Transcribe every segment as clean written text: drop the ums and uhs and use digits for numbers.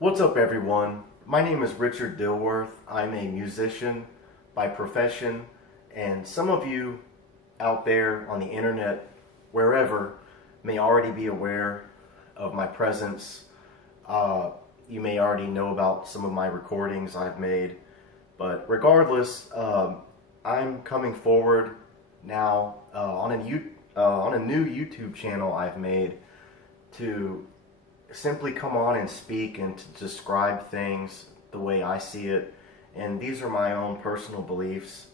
What's up, everyone? My name is Richard Dilworth. I'm a musician by profession, and some of you out there on the internet, wherever, may already be aware of my presence. You may already know about some of my recordings I've made, but regardless, I'm coming forward now on a new YouTube channel I've made to simply come on and speak and to describe things the way I see it. And these are my own personal beliefs.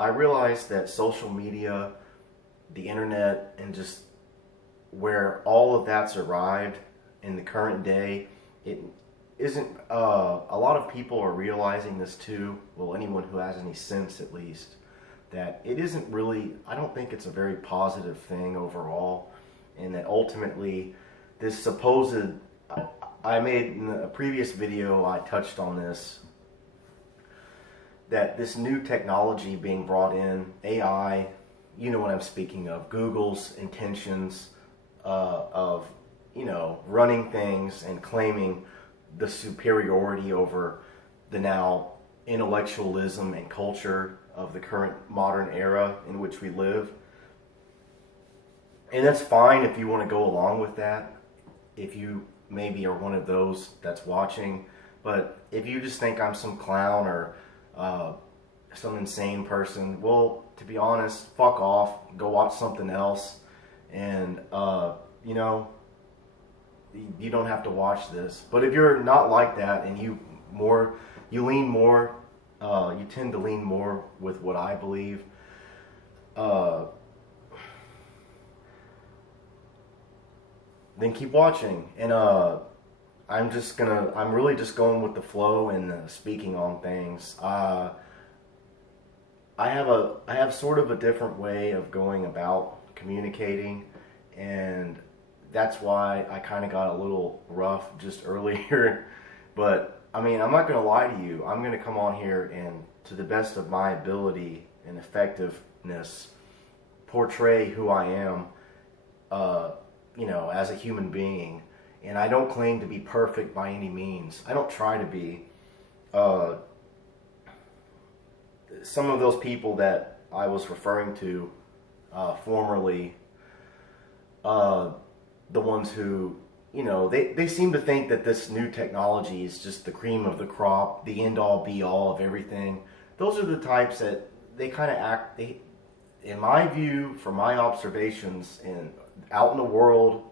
I realize that social media, the internet, and just where all of that's arrived in the current day, it isn't, a lot of people are realizing this too, well, anyone who has any sense at least, that it isn't really, I don't think it's a very positive thing overall, and that ultimately this supposed, I made in a previous video, I touched on this, that this new technology being brought in, AI, you know what I'm speaking of, Google's intentions of, running things and claiming the superiority over the now intellectualism and culture of the current modern era in which we live. And that's fine if you want to go along with that, if you maybe are one of those that's watching. But if you just think I'm some clown or some insane person, well, to be honest, fuck off, go watch something else. And you don't have to watch this. But if you're not like that and you tend to lean more with what I believe, then keep watching. And I'm really just going with the flow and speaking on things. I have sort of a different way of going about communicating, and that's why I kind of got a little rough just earlier. But I mean, I'm not going to lie to you. I'm going to come on here and, to the best of my ability and effectiveness, portray who I am, as a human being. And I don't claim to be perfect by any means. I don't try to be. Some of those people that I was referring to formerly, the ones who, they seem to think that this new technology is just the cream of the crop, the end all be all of everything. Those are the types that they kind of act, in my view, from my observations and out in the world,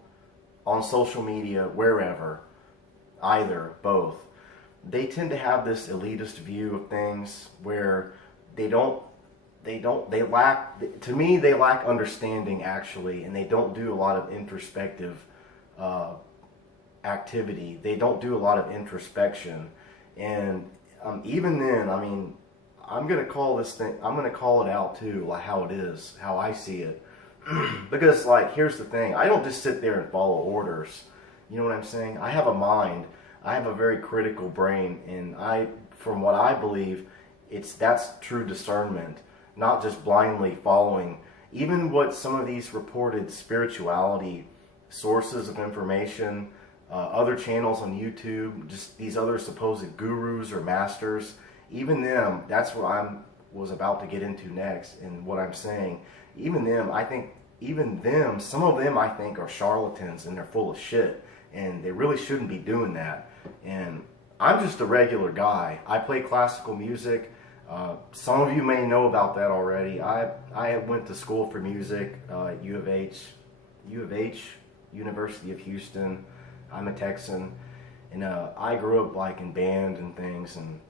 on social media, wherever, either, both, they tend to have this elitist view of things where they lack, to me, they lack understanding actually, and they don't do a lot of introspective activity. They don't do a lot of introspection. And even then, I mean, I'm going to call it out too, like how it is, how I see it. Because, here's the thing. I don't just sit there and follow orders. You know what I'm saying? I have a mind. I have a very critical brain. And from what I believe, that's true discernment. Not just blindly following. Even what some of these reported spirituality sources of information, other channels on YouTube, just these other supposed gurus or masters, even them, that's what I was about to get into next. And what I'm saying, even them, some of them I think are charlatans and they're full of shit, and they really shouldn't be doing that. And I'm just a regular guy. I play classical music. Some of you may know about that already. I went to school for music, U of H, University of Houston. I'm a Texan, and I grew up in band and things, and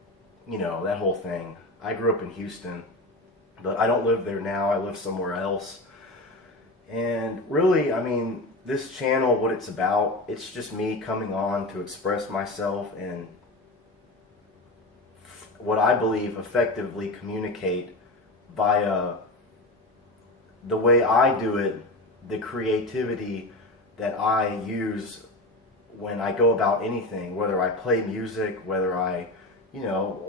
that whole thing. I grew up in Houston, but I don't live there now. I live somewhere else. And really, I mean, this channel, what it's about, it's just me coming on to express myself and what I believe effectively communicate via the way I do it, the creativity that I use when I go about anything, whether I play music, whether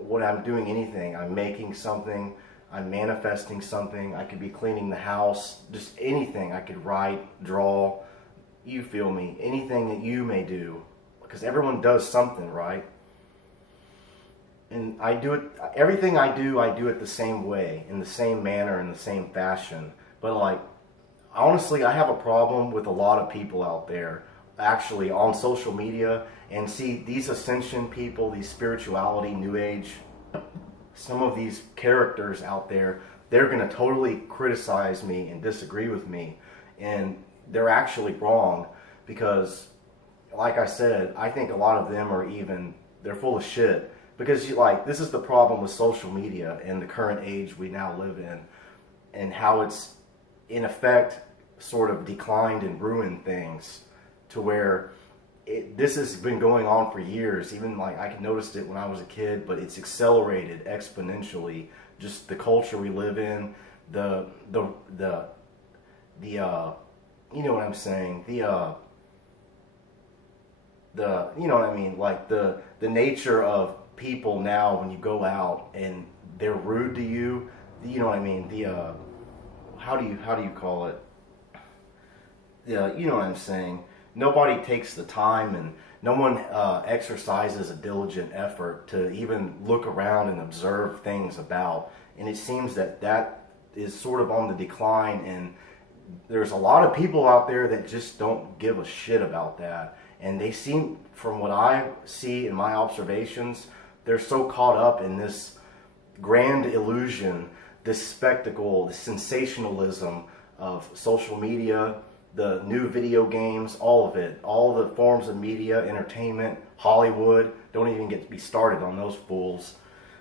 when I'm doing anything, I'm making something, I'm manifesting something, I could be cleaning the house, just anything. I could write, draw, you feel me, anything that you may do. because everyone does something, right? And I do it, everything I do it the same way, in the same manner, in the same fashion. But like, honestly, I have a problem with a lot of people out there, actually, on social media. And see, these ascension people, these spirituality, new age, some of these characters out there, they're going to totally criticize me and disagree with me. And they're actually wrong, because, like I said, I think a lot of them are they're full of shit. Because like, this is the problem with social media and the current age we now live in, and how it's in effect sort of declined and ruined things to where this has been going on for years. Even like, I noticed it when I was a kid, but it's accelerated exponentially. Just the culture we live in, the you know what I'm saying, you know what I mean, like the nature of people now when you go out and they're rude to you, you know what I mean, how do you call it, you know what I'm saying, nobody takes the time, and no one exercises a diligent effort to even look around and observe things about. And it seems that is sort of on the decline, and there's a lot of people out there that just don't give a shit about that. And they seem, from what I see in my observations, they're so caught up in this grand illusion, this spectacle, this sensationalism of social media, the new video games, all of it, all the forms of media, entertainment, Hollywood. Don't even get to be started on those fools.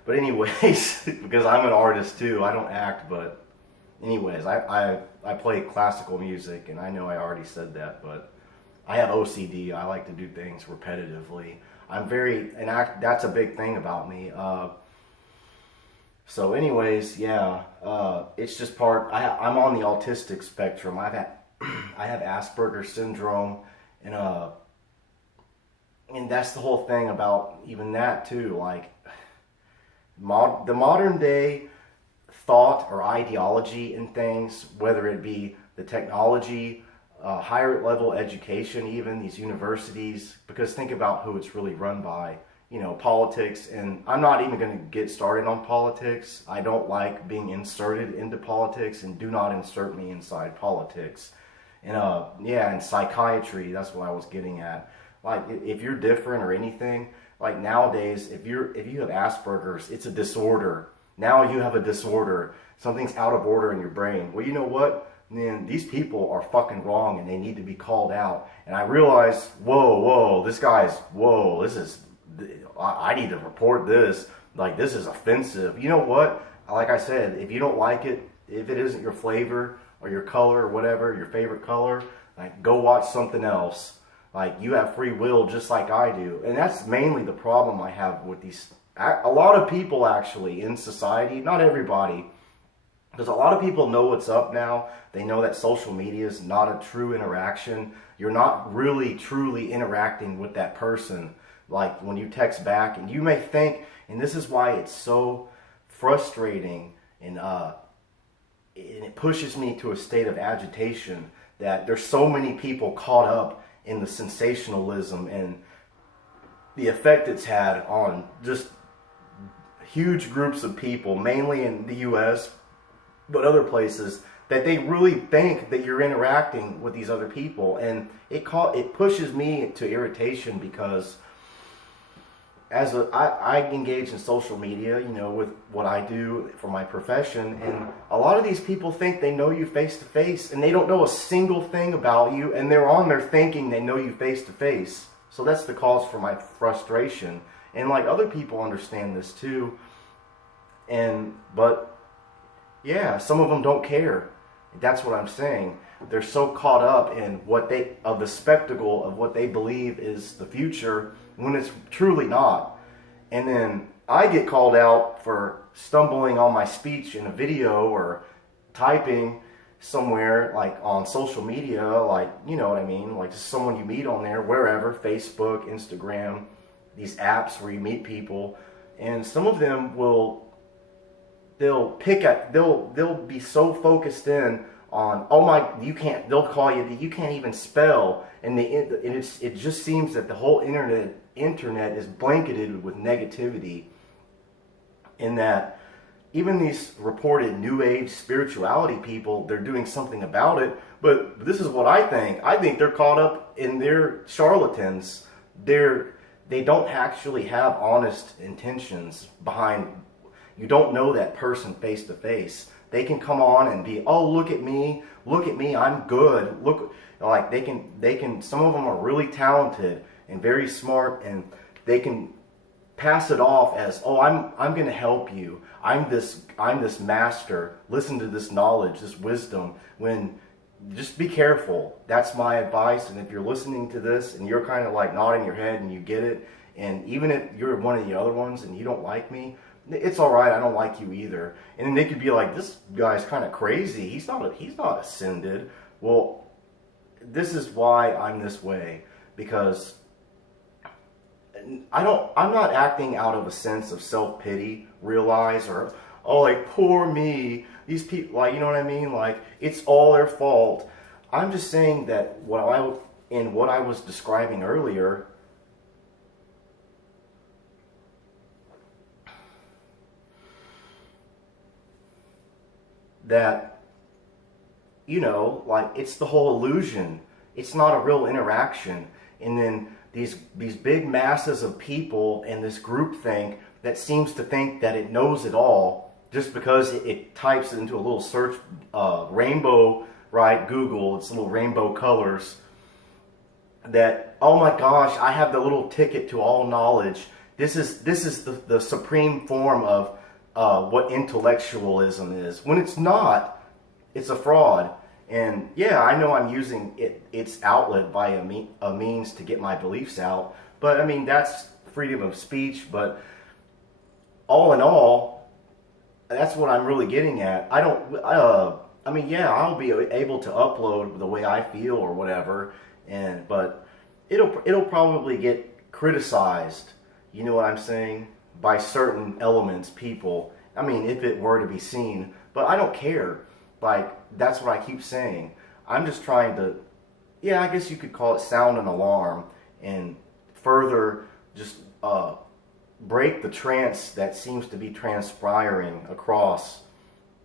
But anyways, because I'm an artist too, I don't act, but anyways, I play classical music, and I know I already said that, but I have OCD. I like to do things repetitively. That's a big thing about me. So anyways, yeah, it's just I'm on the autistic spectrum. I have Asperger's syndrome, and that's the whole thing about even that too. Like, the modern day thought or ideology in things, whether it be the technology, higher level education, even these universities, because think about who it's really run by, you know, politics. And I'm not even going to get started on politics. I don't like being inserted into politics, and do not insert me inside politics. And yeah, and psychiatry, that's what I was getting at. Like, if you're different or anything, like nowadays, if you have Asperger's, it's a disorder. Now you have a disorder. Something's out of order in your brain. Well, you know what? Man, these people are fucking wrong, and they need to be called out. And I realized, whoa, I need to report this. Like, this is offensive. You know what? Like I said, if you don't like it, if it isn't your flavor or your color or whatever, your favorite color, like, go watch something else. Like, you have free will just like I do. And that's mainly the problem I have with a lot of people actually in society, not everybody, because a lot of people know what's up now. They know that social media is not a true interaction. You're not really truly interacting with that person. Like, when you text back, and you may think, and this is why it's so frustrating, and it pushes me to a state of agitation, that there's so many people caught up in the sensationalism and the effect it's had on just huge groups of people, mainly in the US, but other places, that they really think that you're interacting with these other people. And it pushes me to irritation, because I engage in social media, you know, with what I do for my profession, and a lot of these people think they know you face to face, and they don't know a single thing about you, and they're on there thinking they know you face to face. So that's the cause for my frustration. And like, other people understand this too, but yeah, some of them don't care. That's what I'm saying. They're so caught up in the spectacle of what they believe is the future, when it's truly not. And then I get called out for stumbling on my speech in a video, or typing somewhere, like on social media, like, you know what I mean, like just someone you meet on there, wherever, Facebook, Instagram, these apps where you meet people. And some of them they'll be so focused in on, oh my, you can't, they'll call you, you can't even spell. And it just seems that the whole internet is blanketed with negativity, in that even these reported New Age spirituality people, they're doing something about it. But this is what I think. I think they're caught up in their charlatans. They don't actually have honest intentions behind. You don't know that person face to face. They can come on and be, oh, look at me, I'm good. Look, like they can. Some of them are really talented and very smart, and they can pass it off as, oh, I'm going to help you. I'm this master. Listen to this knowledge, this wisdom. When just be careful. That's my advice. And if you're listening to this and you're kind of like nodding your head and you get it, and even if you're one of the other ones and you don't like me, it's all right. I don't like you either. And then they could be like, this guy's kind of crazy. He's not ascended. Well, this is why I'm this way, because I'm not acting out of a sense of self-pity, realize, or, oh, like, poor me. These people, like, you know what I mean? Like, it's all their fault. I'm just saying that what I was describing earlier, that, you know, like, it's the whole illusion. It's not a real interaction. And then these big masses of people and this groupthink that seems to think that it knows it all just because it types it into a little search rainbow, right? Google, it's little rainbow colors. That, oh my gosh, I have the little ticket to all knowledge. This is the supreme form of what intellectualism is. When it's not, it's a fraud. And yeah, I know I'm using its outlet by a means to get my beliefs out, but I mean, that's freedom of speech. But all in all, that's what I'm really getting at. I mean, yeah, I'll be able to upload the way I feel or whatever, but it'll probably get criticized, you know what I'm saying, by certain elements, people. I mean, if it were to be seen, but I don't care. Like, that's what I keep saying. I'm just trying to, yeah, I guess you could call it sound an alarm, and further just break the trance that seems to be transpiring across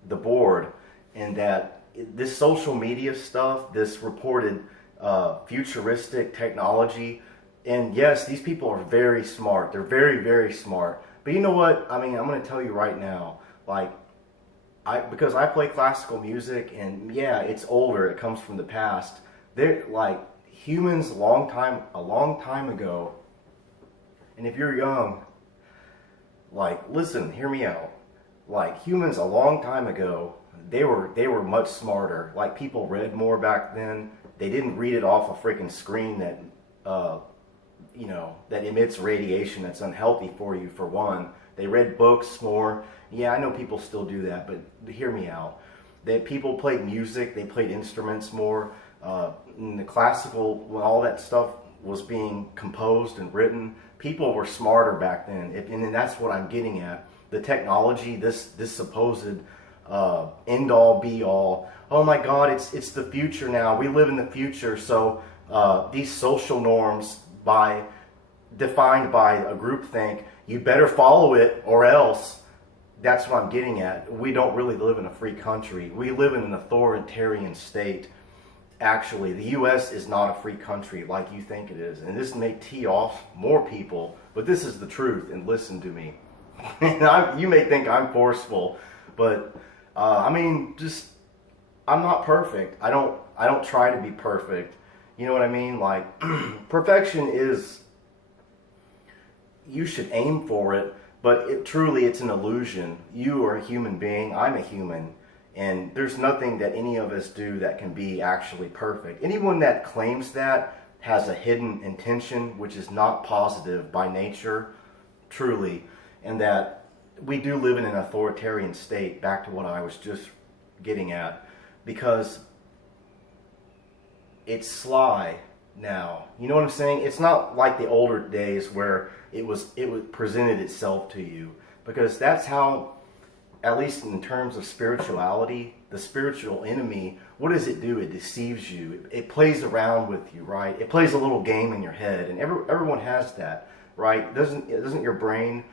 the board, and that this social media stuff, this reported futuristic technology, and yes, these people are very smart. They're very, very smart. But you know what? I mean, I'm going to tell you right now, like, because I play classical music, and yeah, it's older. It comes from the past. They're like humans a long time ago. And if you're young, like, listen, hear me out. Like, humans a long time ago, they were much smarter. Like, people read more back then. They didn't read it off a freaking screen that you know, that emits radiation that's unhealthy for you, for one. They read books more. Yeah, I know people still do that, but hear me out. People played music, they played instruments more. In the classical, when all that stuff was being composed and written, people were smarter back then. And then that's what I'm getting at. The technology, this supposed end-all, be-all. Oh my God, it's the future now. We live in the future, so these social norms, defined by a groupthink, you better follow it or else. That's what I'm getting at. We don't really live in a free country. We live in an authoritarian state. Actually, the U.S. is not a free country like you think it is. And this may tee off more people, but this is the truth, and listen to me. You may think I'm forceful, but I mean, I'm not perfect. I don't try to be perfect. You know what I mean? Like, perfection is, you should aim for it, but it's an illusion. You are a human being, I'm a human, and there's nothing that any of us do that can be actually perfect. Anyone that claims that has a hidden intention, which is not positive by nature, truly, and that we do live in an authoritarian state, back to what I was just getting at, because it's sly now. You know what I'm saying? It's not like the older days where it presented itself to you, because that's how at least in terms of spirituality, the spiritual enemy, what does it do? It deceives you. It plays around with you, right? It plays a little game in your head, and everyone has that, right? Doesn't your brain,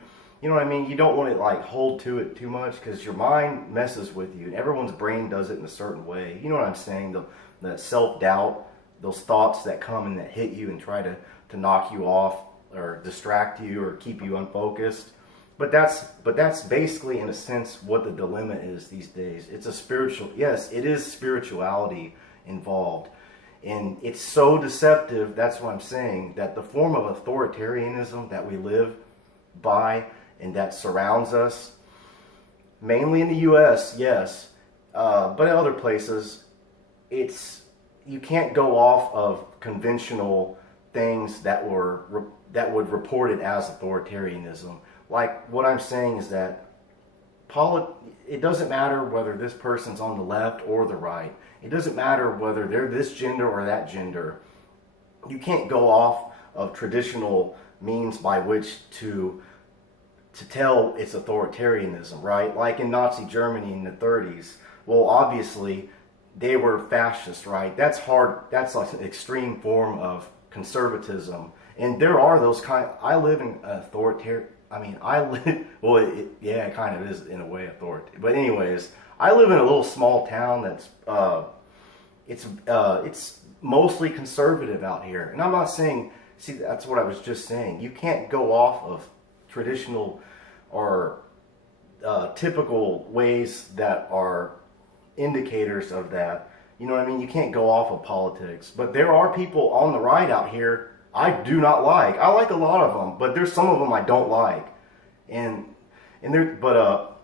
you know what I mean? You don't want to like hold to it too much because your mind messes with you, and everyone's brain does it in a certain way. You know what I'm saying? The self-doubt, those thoughts that come and that hit you and try to knock you off or distract you or keep you unfocused. But that's basically, in a sense, what the dilemma is these days. It's a spiritual, yes, it is spirituality involved. And it's so deceptive, that's what I'm saying, that the form of authoritarianism that we live by and that surrounds us, mainly in the U.S., yes, but in other places, you can't go off of conventional things that would report it as authoritarianism. Like, what I'm saying is that it doesn't matter whether this person's on the left or the right. It doesn't matter whether they're this gender or that gender. You can't go off of traditional means by which to tell it's authoritarianism, right? Like in Nazi Germany in the 30s. Well, obviously, they were fascist, right? That's hard. That's like an extreme form of conservatism. And there are those I live in authoritarian. I mean, well, it kind of is in a way authoritative. But anyways, I live in a little small town that's, it's mostly conservative out here. And I'm not saying, see, that's what I was just saying. You can't go off of traditional or typical ways that are indicators of that. You know what I mean? You can't go off of politics. But there are people on the right out here I do not like. I like a lot of them, but there's some of them I don't like.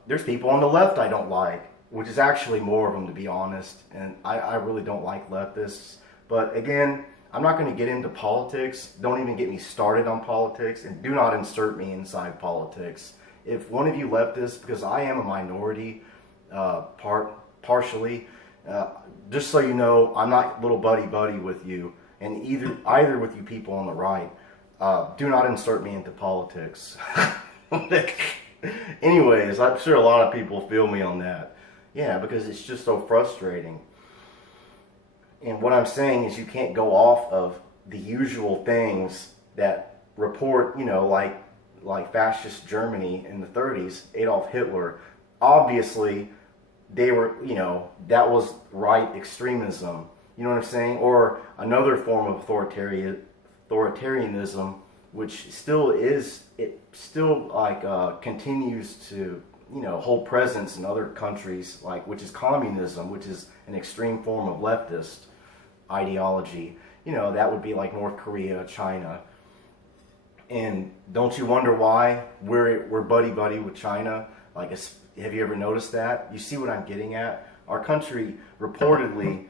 There's people on the left I don't like, which is actually more of them, to be honest. And I really don't like leftists. But again, I'm not going to get into politics. Don't even get me started on politics, and do not insert me inside politics. If one of you leftists, because I am a minority, partially, just so you know, I'm not little buddy with you. And either with you people on the right, do not insert me into politics. Anyways, I'm sure a lot of people feel me on that. Yeah, because it's just so frustrating. And what I'm saying is you can't go off of the usual things that report, you know, like fascist Germany in the 30s, Adolf Hitler. Obviously, they were, you know, that was right extremism. You know what I'm saying? Or another form of authoritarianism, which still continues to, you know, hold presence in other countries, like, which is communism, which is an extreme form of leftist ideology. You know, that would be like North Korea, China. And don't you wonder why we're buddy with China? Like, have you ever noticed that? You see what I'm getting at? Our country reportedly,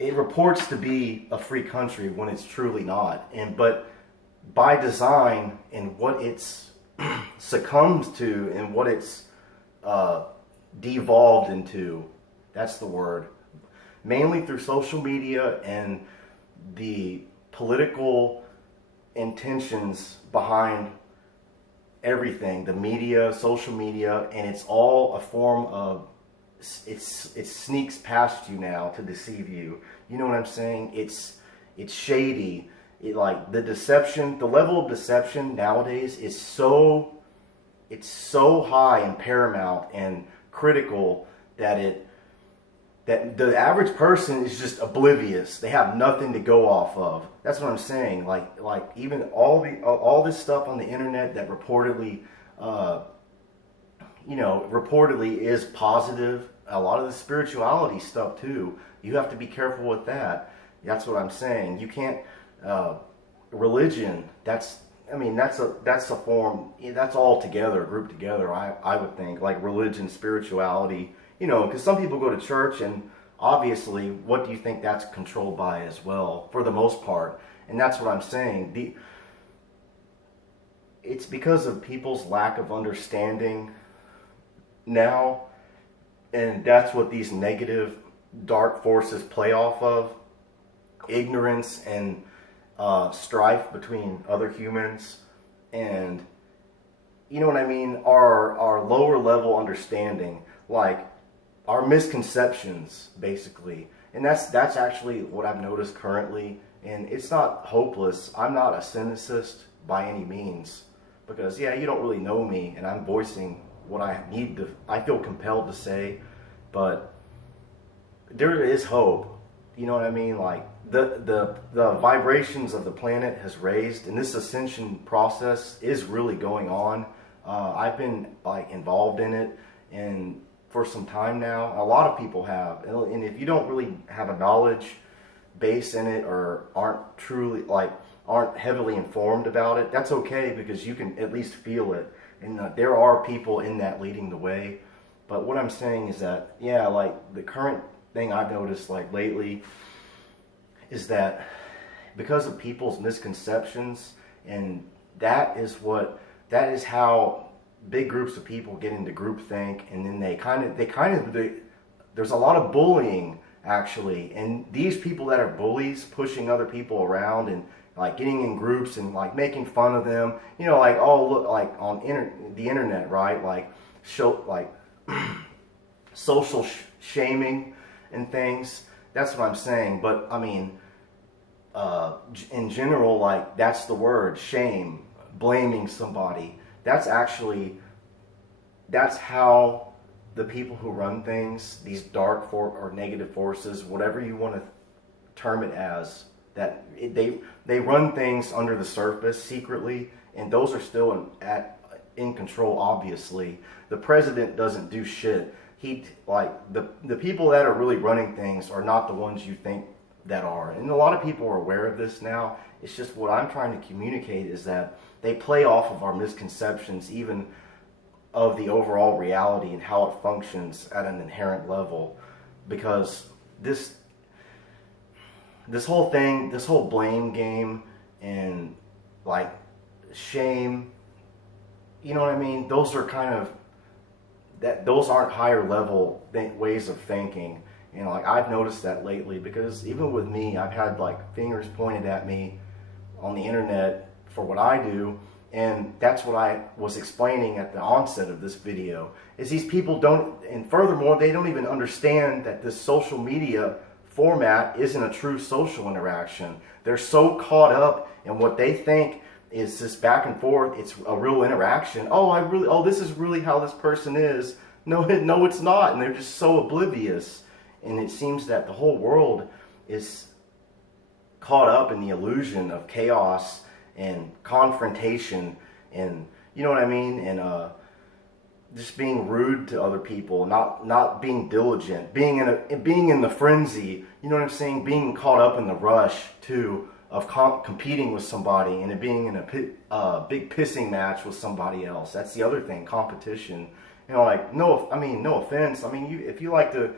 it reports to be a free country when it's truly not. But by design, and what it's succumbs to, and what it's devolved into, that's the word, mainly through social media and the political intentions behind everything, the media, social media, and it's all a form of, it sneaks past you now to deceive you. You know what I'm saying? It's shady. Like the deception, the level of deception nowadays is so high and paramount and critical that the average person is just oblivious. They have nothing to go off of. That's what I'm saying. Like even all this stuff on the internet that reportedly reportedly is positive. A lot of the spirituality stuff too. You have to be careful with that. That's what I'm saying. You can't religion. That's a form. That's all together, grouped together. I would think, like religion, spirituality. You know, because some people go to church, and obviously, what do you think that's controlled by as well, for the most part? And that's what I'm saying. It's because of people's lack of understanding now, and that's what these negative, dark forces play off of. Ignorance and strife between other humans, and you know what I mean, our lower level understanding, like our misconceptions, basically. And that's actually what I've noticed currently. And it's not hopeless. I'm not a cynicist by any means, because yeah, you don't really know me, and I'm voicing what I feel compelled to say. But there is hope. You know what I mean? Like the vibrations of the planet has raised, and this ascension process is really going on. I've been like involved in it, and for some time now, a lot of people have. And if you don't really have a knowledge base in it, or aren't heavily informed about it, that's okay, because you can at least feel it. And there are people in that leading the way. But what I'm saying is that, yeah, like the current thing I've noticed like lately is that because of people's misconceptions, and that is how big groups of people get into groupthink, and then there's a lot of bullying actually, and these people that are bullies pushing other people around and like getting in groups and like making fun of them, you know, like, oh look, like on the internet, right? Like show like social shaming and things. That's what I'm saying. But I mean, in general, like that's the word, shame, blaming somebody. That's how the people who run things, these dark or negative forces, whatever you want to term it as, they run things under the surface secretly, and those are still in control. Obviously, the president doesn't do shit. The people that are really running things are not the ones you think that are, and a lot of people are aware of this now. It's just what I'm trying to communicate is that they play off of our misconceptions, even of the overall reality and how it functions at an inherent level. Because this whole thing, this whole blame game and like shame, you know what I mean? Those are those aren't higher level ways of thinking. You know, like I've noticed that lately, because even with me, I've had like fingers pointed at me on the internet for what I do. And that's what I was explaining at the onset of this video, is these people don't, and furthermore, they don't even understand that this social media format isn't a true social interaction. They're so caught up in what they think is this back and forth. It's a real interaction. This is really how this person is. No, it's not. And they're just so oblivious. And it seems that the whole world is caught up in the illusion of chaos and confrontation, and you know what I mean, and just being rude to other people, not being diligent, being in the frenzy, you know what I'm saying, being caught up in the rush too of competing with somebody, and it being in a big pissing match with somebody else. That's the other thing, competition. You know, like no offense. I mean, if you like to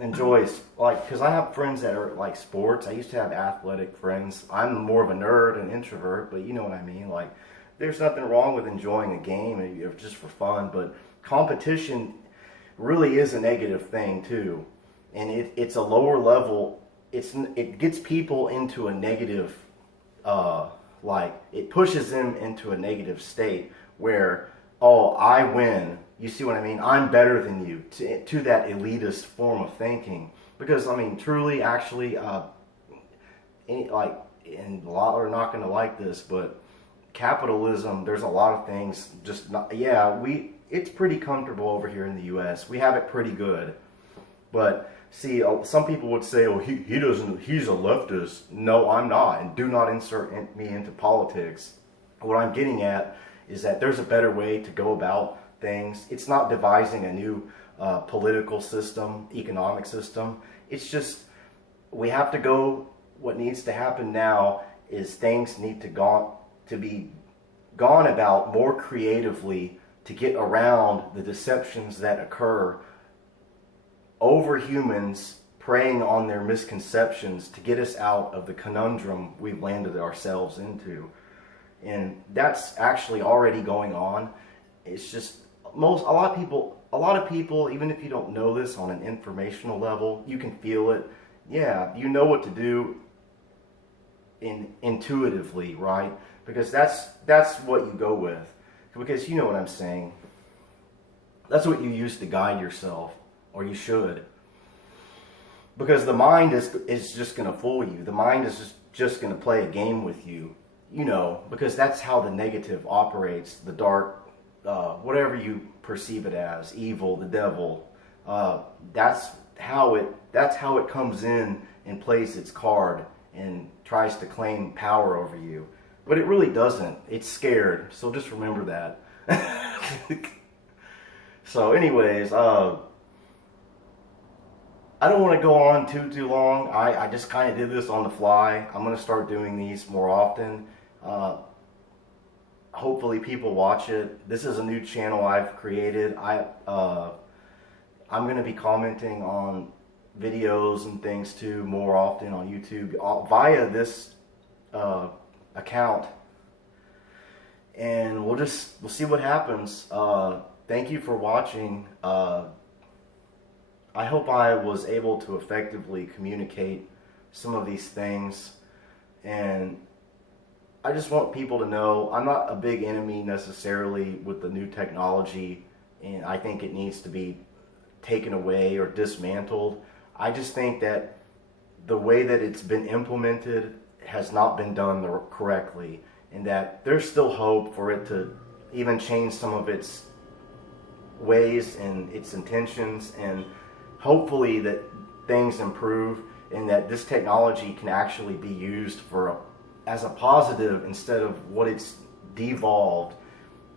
enjoy, like, because I have friends that are like sports. I used to have athletic friends. I'm more of a nerd and introvert, but you know what I mean. Like, there's nothing wrong with enjoying a game just for fun, but competition really is a negative thing too, and it's a lower level. It gets people into a negative, like it pushes them into a negative state where, oh, I win. You see what I mean? I'm better than you, to that elitist form of thinking. Because I mean, truly, actually, and a lot are not going to like this, but capitalism, there's a lot of things just not, yeah, it's pretty comfortable over here in the U.S. We have it pretty good. But see, some people would say, oh, he's a leftist. No, I'm not, and do not insert me into politics. What I'm getting at is that there's a better way to go about things. It's not devising a new political system, economic system. It's just, we have to go, what needs to happen now is things need to be gone about more creatively to get around the deceptions that occur over humans preying on their misconceptions to get us out of the conundrum we've landed ourselves into. And that's actually already going on. It's just a lot of people, even if you don't know this on an informational level, you can feel it. Yeah, you know what to do intuitively, right? Because that's what you go with. because you know what I'm saying. That's what you use to guide yourself, or you should. Because the mind is just going to fool you. The mind is just going to play a game with you, you know, because that's how the negative operates, the dark, whatever you perceive it as, evil, the devil. That's how it comes in and plays its card and tries to claim power over you. But it really doesn't. It's scared. So just remember that. So anyways, I don't want to go on too long. I just kind of did this on the fly. I'm going to start doing these more often. Hopefully people watch it. This is a new channel I've created. I'm going to be commenting on videos and things too more often on YouTube via this account, and we'll see what happens. Thank you for watching. I hope I was able to effectively communicate some of these things, and I just want people to know I'm not a big enemy necessarily with the new technology, and I think it needs to be taken away or dismantled. I just think that the way that it's been implemented has not been done correctly, and that there's still hope for it to even change some of its ways and its intentions, and hopefully that things improve and that this technology can actually be used as a positive instead of what it's devolved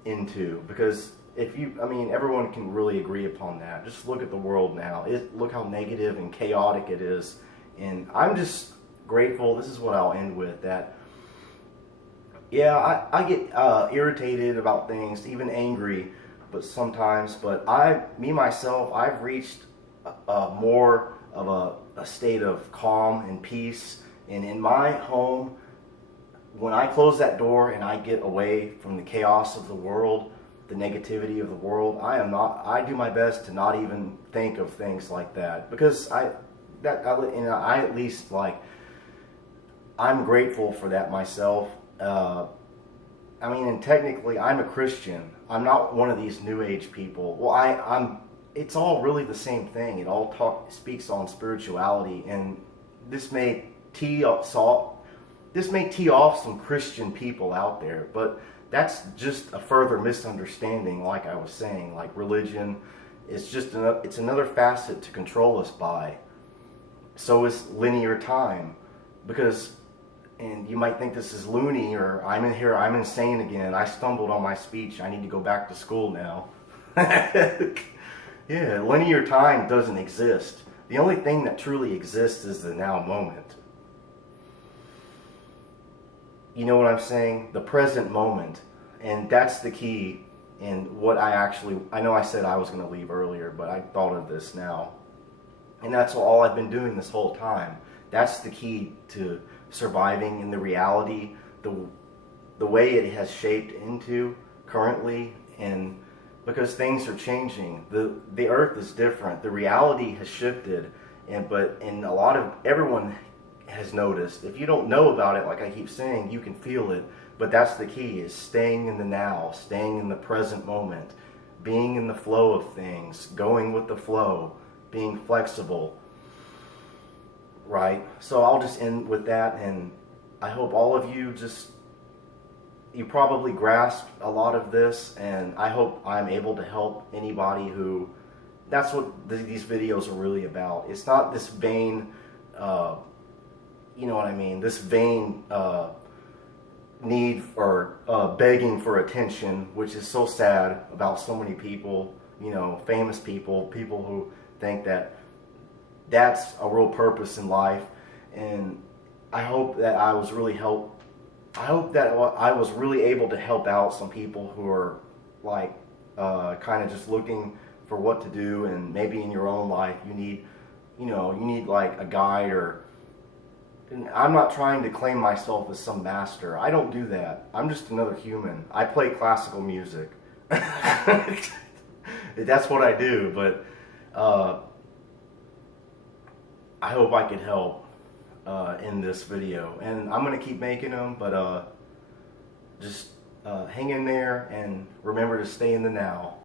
into. Because everyone can really agree upon that. Just look at the world now. Look how negative and chaotic it is. And I'm just grateful. This is what I'll end with. That, yeah, I get irritated about things, even angry, but sometimes. But myself, I've reached more of a state of calm and peace. And in my home, when I close that door and I get away from the chaos of the world, the negativity of the world, I do my best to not even think of things like that, because I at least, like, I'm grateful for that myself. And technically I'm a Christian. I'm not one of these new age people. Well, it's all really the same thing. It all speaks on spirituality, and this may tee off some Christian people out there, but that's just a further misunderstanding. Like I was saying, like religion is it's another facet to control us by. So is linear time, and you might think this is loony, or I'm insane again. I stumbled on my speech. I need to go back to school now. Yeah, linear time doesn't exist. The only thing that truly exists is the now moment. You know what I'm saying? The present moment. And that's the key. And what I know I said I was going to leave earlier, but I thought of this now. And that's all I've been doing this whole time. That's the key to surviving in the reality, the way it has shaped into currently. And because things are changing, the earth is different, the reality has shifted, but everyone has noticed. If you don't know about it, like I keep saying, you can feel it. But that's the key, is staying in the now, staying in the present moment, being in the flow of things, going with the flow, being flexible. Right? So I'll just end with that, and I hope all of you you probably grasp a lot of this, and I hope I'm able to help anybody who, that's what these videos are really about. It's not this vain, you know what I mean, this vain need for begging for attention, which is so sad about so many people, famous people who think that that's a real purpose in life. And I hope that I was really able to help out some people who are like kind of just looking for what to do, and maybe in your own life you need like a guide. And I'm not trying to claim myself as some master. I don't do that. I'm just another human. I play classical music. That's what I do. But I hope I could help in this video, and I'm gonna keep making them. But just hang in there and remember to stay in the now.